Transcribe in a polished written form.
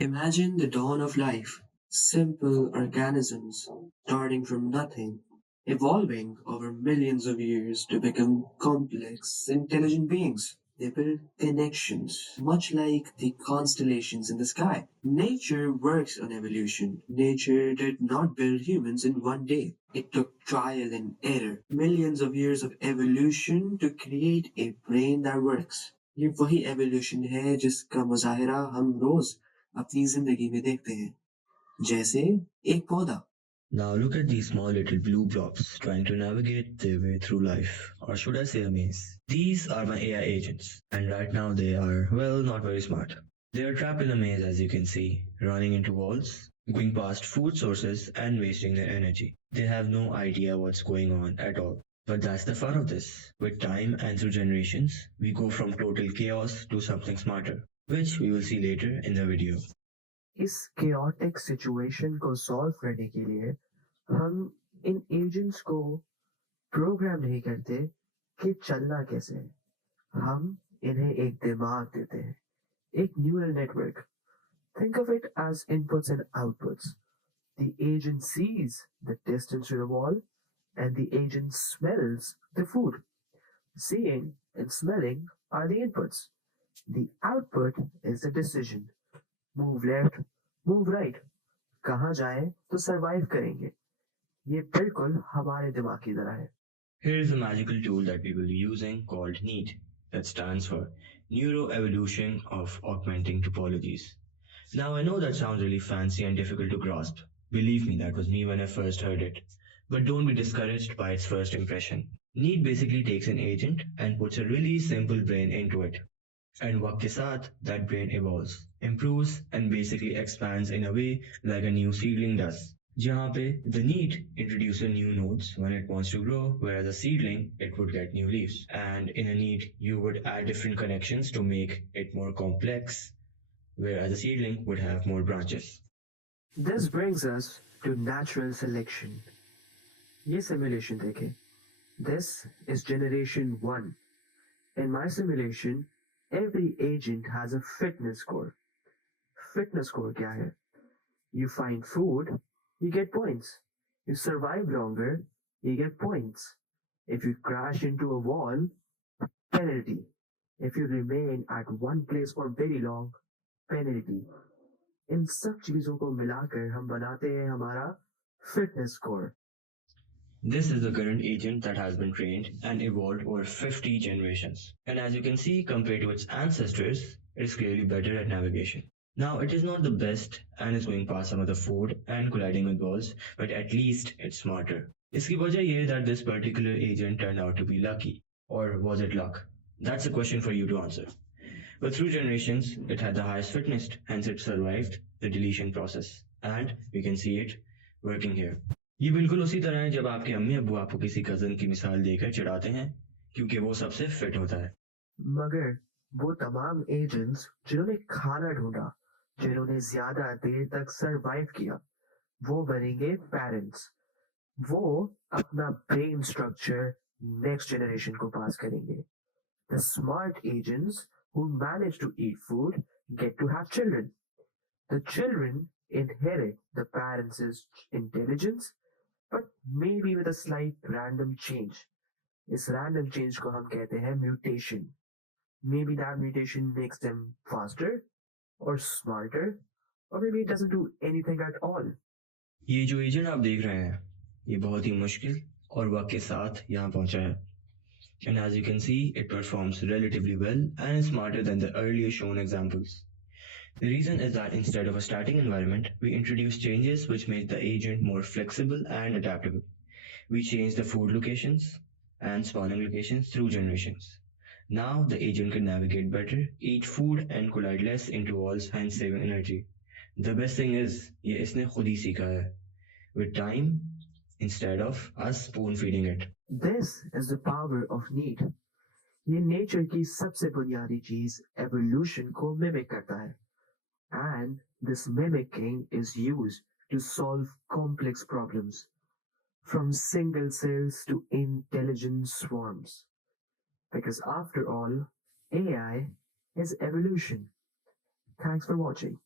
Imagine the dawn of life, simple organisms starting from nothing, evolving over millions of years to become complex, intelligent beings. They build connections, much like the constellations in the sky. Nature works on evolution. Nature did not build humans in one day. It took trial and error, millions of years of evolution to create a brain that works. ये वही evolution है जिसका मुजाहिरा हम रोज अपनी जिंदगी में देखते हैं, जैसे एक पौधा। Now look at these small little blue blobs trying to navigate their way through life, or should I say a maze. These are my AI agents, and right now they are, well, not very smart. They are trapped in a maze, as you can see, running into walls, going past food sources, and wasting their energy. They have no idea what's going on at all. But that's the fun of this. With time and through generations, we go from total chaos to something smarter, which we will see later in the video. इस chaotic situation को solve करने के लिए हम इन agents को programme नहीं करते कि चलना कैसे है। हम इन्हें एक दिमाग देते हैं, एक neural network. Think of it as inputs and outputs. The agent sees the distance to the wall and the agent smells the food. Seeing and smelling are the inputs. The output is the decision. Move left, move right. कहाँ जाएं तो survive करेंगे। ये बिल्कुल हमारे दिमाग की तरह है। Here is a magical tool that we will be using called NEAT, that stands for Neuroevolution of Augmenting Topologies. Now I know that sounds really fancy and difficult to grasp. Believe me, that was me when I first heard it. But don't be discouraged by its first impression. NEAT basically takes an agent and puts a really simple brain into it. And वक्त के साथ that brain evolves, improves and basically expands in a way like a new seedling does. जहाँ पे the NEAT introduces new nodes when it wants to grow, whereas a seedling it would get new leaves. And in a NEAT you would add different connections to make it more complex, whereas a seedling would have more branches. This brings us to natural selection. ये simulation देखें. This is generation 1. In my simulation, every agent has a fitness score. Fitness score क्या है? You find food, you get points. You survive longer, you get points. If you crash into a wall, penalty. If you remain at one place for very long, penalty. इन सब चीजों को मिलाकर हम बनाते हैं हमारा fitness score. This is the current agent that has been trained and evolved over 50 generations. And as you can see, compared to its ancestors, it is clearly better at navigation. Now, it is not the best and is going past some of the food and colliding with walls, but at least it's smarter. इसकी वजह ये है that this particular agent turned out to be lucky. Or was it luck? That's a question for you to answer. But through generations, it had the highest fitness, hence it survived the deletion process. And we can see it working here. ये बिल्कुल उसी तरह है जब आपके अम्मी अब्बू आपको किसी कजन की मिसाल देकर चिढ़ाते हैं क्योंकि वो सबसे फिट होता है। मगर वो तमाम एजेंट्स जिन्होंने खाना ढूंढा, जिन्होंने ज्यादा देर तक सरवाइव किया, वो बनेंगे पेरेंट्स। वो अपना ब्रेन स्ट्रक्चर नेक्स्ट जनरेशन को पास करेंगे। The smart agents who manage to eat food get to have children. The children inherit the parents' intelligence, but maybe with a slight random change. इस random change को हम कहते हैं mutation. Maybe that mutation makes them faster or smarter, or maybe it doesn't do anything at all. ये जो agent आप देख रहे हैं, ये बहुत ही मुश्किल और वक्त के साथ यहाँ पहुंचा है. And as you can see, it performs relatively well and is smarter than the earlier shown examples. The reason is that instead of a static environment, we introduce changes which make the agent more flexible and adaptable. We change the food locations and spawning locations through generations. Now the agent can navigate better, eat food and collide less into walls, hence saving energy. The best thing is, ये इसने खुद ही सीखा है. With time, instead of us spoon feeding it. This is the power of need. ये nature की सबसे बुनियादी चीज evolution को mimic करता है. And this mimicking is used to solve complex problems, from single cells to intelligent swarms. Because after all, AI is evolution. Thanks for watching.